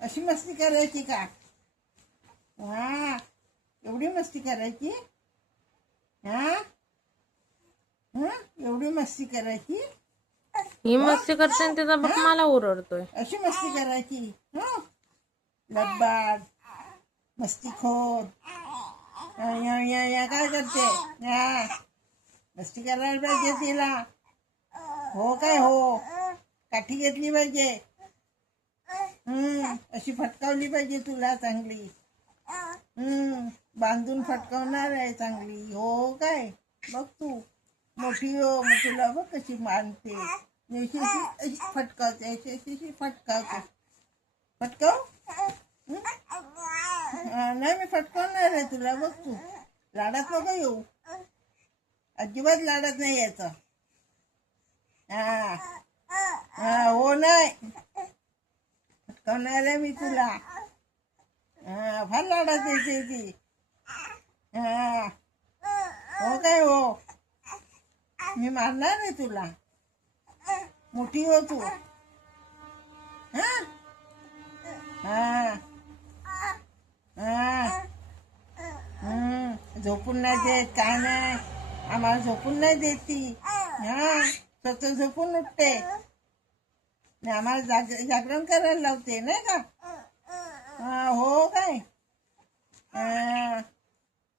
अशी मस्ती करायची का? हा, एवढी मस्ती करायची? हा, एवढी मस्ती करायची? ही मस्ती करते आणि त्याचा बाप मला ओरडतोय. अशी मस्ती करायची? लब्बाड, मस्तीखोर. या काय करते? मस्ती करायला पाहिजे तिला. हो काय हो, काठी घेतली पाहिजे. अशी फटकावली पाहिजे तुला चांगली. बांधून फटकावणार आहे चांगली. हो काय? बघ तू मोठी हो, मग तुला बघ कशी मानते. अशी फटकावते, अशी फटकावते. फटकाव? नाही, मी फटकावणार आहे तुला. बघ तू लाडात नको येऊ. अजिबात लाडात नाही यायचं. हो नाही, फटकावणार आहे मी तुला. फार लाडात येते ती. हो काय हो, मी मारणार आहे तुला. मोठी हो तू. झोपून नाही देत, काय नाही. आम्हाला झोपून नाही देत ती. स्वतः झोपून उठते, आम्हाला जागरण करायला लावते नाही का? हो काय?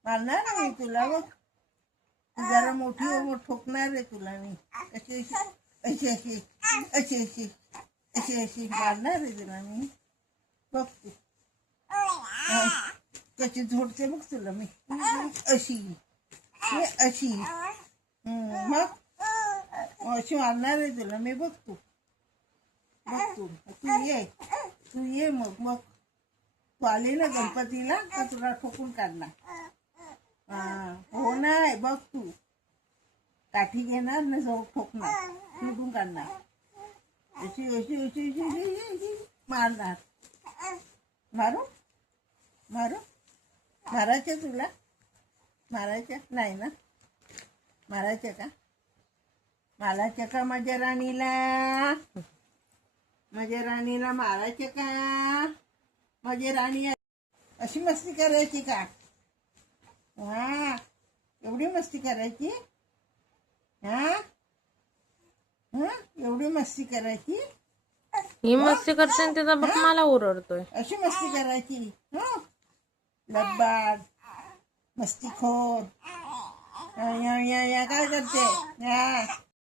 मारणार ना मी तुला. बघ जरा मोठी हो, मग ठोकणार आहे तुला मी. अशी अशी अशी अशी अशी अशी अशी मारणार आहे तुला मी. बघ तू कशी झोडते बघ तुला मी. अशी अशी मग अशी मारणार आहे तुला मी. बघ तू, बघ तू तू ये मग तू आली ना गणपतीला तर तुला ठोकून काढणार. हो नाही, बघ तू काठी घेणार ना, जाऊ ठोकणार, ठोकून काढणार. अशी अशी अशी अशी अशी मारणार. मारू मारू मारायचं तुला? मारायचं नाही ना? मारायचं का? मारायचं का माझ्या राणीला? माझ्या राणीला मारायचं का? माझी राणी अशी मस्ती करायची का? एवढी मस्ती करायची? एवढी मस्ती करायची? ही मस्ती करते आणि त्याचा बाप मला ओरडतोय. अशी मस्ती करायची? लब्बाड, मस्तीखोर. या काय करते?